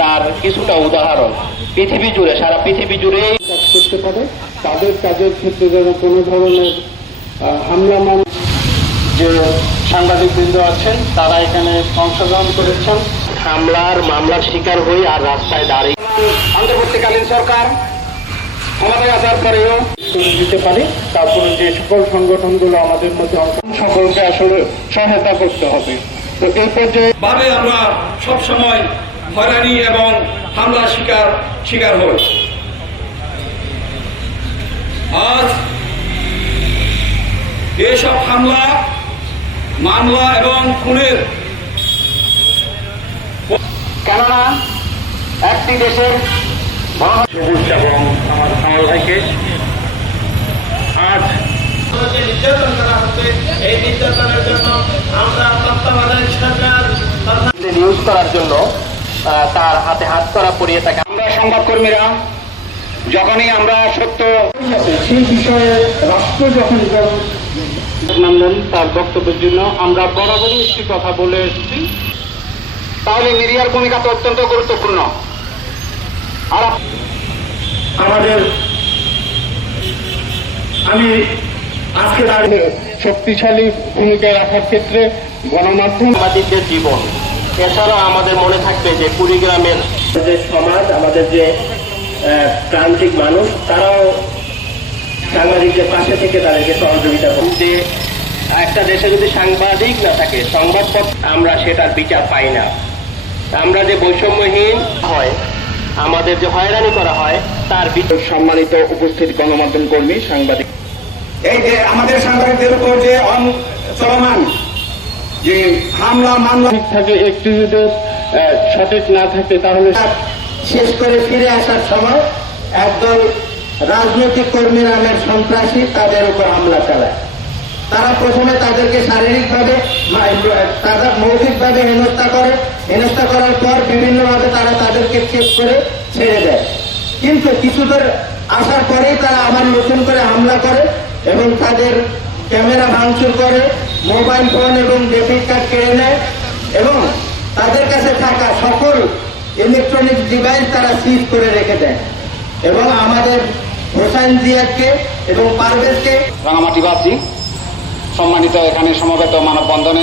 তার কিছুটা উদাহরণ। পৃথিবী জুড়ে, সারা পৃথিবী জুড়ে কাজ করতে পারে, তাদের কাজের ক্ষেত্রে যেন কোনো ধরনের হামলা যে সাংবাদিকবৃন্দ আছেন তারা এখানে অংশগ্রহণ করেছেন। মামলার শিকার হয়ে আর রাস্তায় দাঁড়িয়ে অন্তর্বর্তীকালীন সরকার ক্ষমতায় আসার পরেও দিতে পারে। তারপরে যে সকল সংগঠনগুলো আমাদের মধ্যে সকলকে আসলে সহায়তা করতে হবে। তো এই পর্যায়ে আমরা সবসময় হয়রানি এবং হামলার শিকার হই। আজ এসব হামলা, মামলা এবং খুনের, কেননা একটি দেশের এবং আমার কামাল ভাইকে আজ যে নির্যাতন করা হচ্ছে, এই নির্যাতনের জন্য আমরা তত্ত্বাবধায়ক সরকার নিউজ করার জন্য তার হাতে হাত করা পড়িয়ে থাকে। আমরা সংবাদকর্মীরা যখনই আমরা সত্য সেই বিষয়ে রাষ্ট্র যখন নামলেন তার বক্তব্যের জন্য আমরা বরাবরই একটি কথা বলে এসেছি, তাহলে মিডিয়ার ভূমিকা তো অত্যন্ত গুরুত্বপূর্ণ। আর আমি আজকে দাঁড়িয়ে শক্তিশালী ভূমিকা রাখার ক্ষেত্রে গণমাধ্যম সাংবাদিকদের জীবন, এছাড়া আমাদের মনে থাকবে যে কুড়িগ্রামের যে সমাজ, আমাদের যে প্রান্তিক মানুষ, তারাও সাংবাদিকদের পাশে থেকে তাদেরকে সহযোগিতা করে। যে একটা দেশে যদি সাংবাদিক না থাকে, সংবাদপত্র, আমরা সেটার বিচার পাই না। আমরা যে বৈষম্যহীন হয়, আমাদের যে হয়রানি করা হয়, তার সম্মানিত উপস্থিত গণমাধ্যম কর্মী, সাংবাদিক, এই যে আমাদের সাংবাদিকদের উপর যে চলমান যে হামলা মামলা ঠিক থাকে, একটু যদি সঠিক না থাকে তাহলে শেষ করে ফিরে আসার সময় একদল রাজনৈতিক কর্মী নামের সন্ত্রাসী তাদের উপর হামলা চালায়। তারা প্রথমে তাদেরকে শারীরিকভাবে, তাদের মৌখিকভাবে হেনস্থা করার পর বিভিন্নভাবে তারা তাদেরকে চেক করে ছেড়ে দেয়। কিন্তু কিছুদের আসার পরেই তারা আবার নতুন করে হামলা করে এবং তাদের ক্যামেরা ভাঙচুর করে, মোবাইল ফোন এবং ডেবিট কার্ড কেড়ে নেয় এবং তাদের কাছে থাকা সকল ইলেকট্রনিক ডিভাইস তারা সিজ করে রেখে দেয় এবং আমাদের হোসাইন জিয়াকে এবং পারভেজকে রাঙামাটিবাসী সম্মানিত এখানে সমবেত মানববন্ধনে